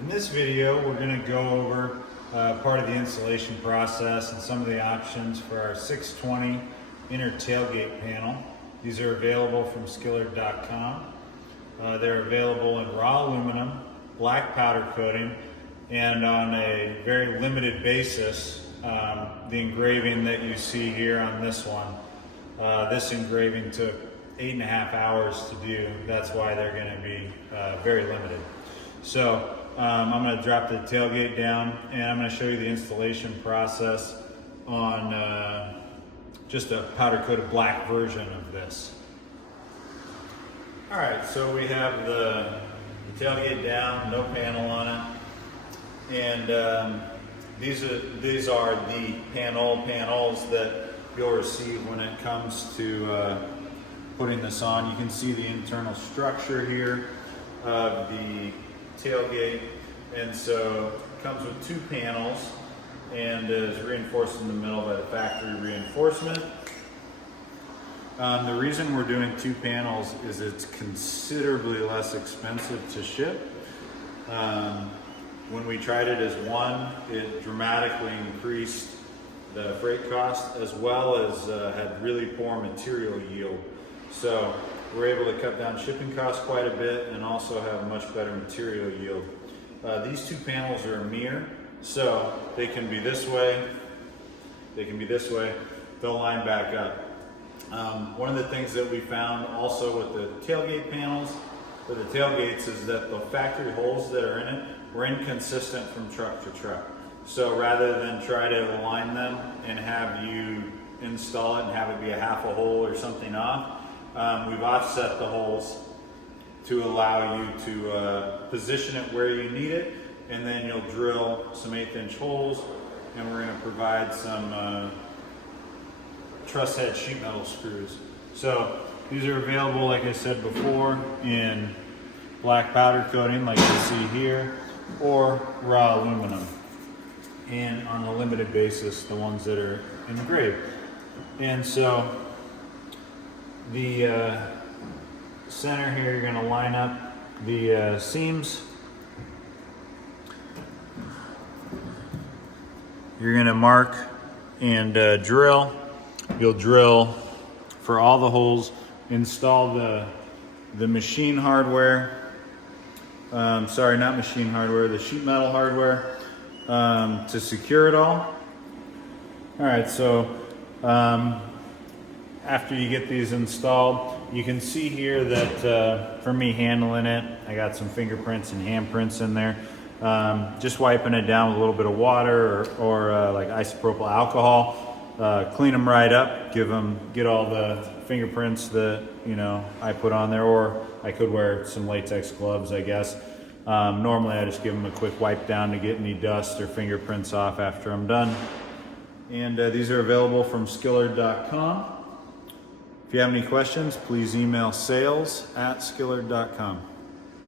In this video, we're going to go over part of the installation process and some of the options for our 620 inner tailgate panel. These are available from Skillard.com. They're available in raw aluminum, black powder coating, and on a very limited basis, the engraving that you see here on this one. This engraving took 8.5 hours to do. That's why they're going to be very limited. So I'm going to drop the tailgate down and I'm going to show you the installation process on just a powder coated black version of this. Alright, so we have the tailgate down, no panel on it, and these are the panels that you'll receive when it comes to putting this on. You can see the internal structure here of the tailgate, and so it comes with two panels and is reinforced in the middle by the factory reinforcement. The reason we're doing two panels is it's considerably less expensive to ship. When we tried it as one, it dramatically increased the freight cost, as well as had really poor material yield. So we're able to cut down shipping costs quite a bit and also have much better material yield. These two panels are a mirror, so they can be this way, they can be this way, they'll line back up. One of the things that we found also with the tailgate panels, for the tailgates, is that the factory holes that are in it were inconsistent from truck to truck. So rather than try to align them and have you install it and have it be a half a hole or something off, we've offset the holes to allow you to position it where you need it, and then you'll drill some 1/8" holes, and we're going to provide some truss head sheet metal screws. So these are available, like I said before, in black powder coating like you see here, or raw aluminum, and on a limited basis the ones that are engraved. And so the center here, you're going to line up the seams. You're going to mark and drill. You'll drill for all the holes, install the machine hardware, sorry, not machine hardware, the sheet metal hardware to secure it all. Alright, so after you get these installed, you can see here that for me handling it, I got some fingerprints and handprints in there. Just wiping it down with a little bit of water or like isopropyl alcohol. Clean them right up, get all the fingerprints that I put on there, or I could wear some latex gloves, I guess. Normally I just give them a quick wipe down to get any dust or fingerprints off after I'm done. And these are available from Skillard.com. If you have any questions, please email sales@skillard.com.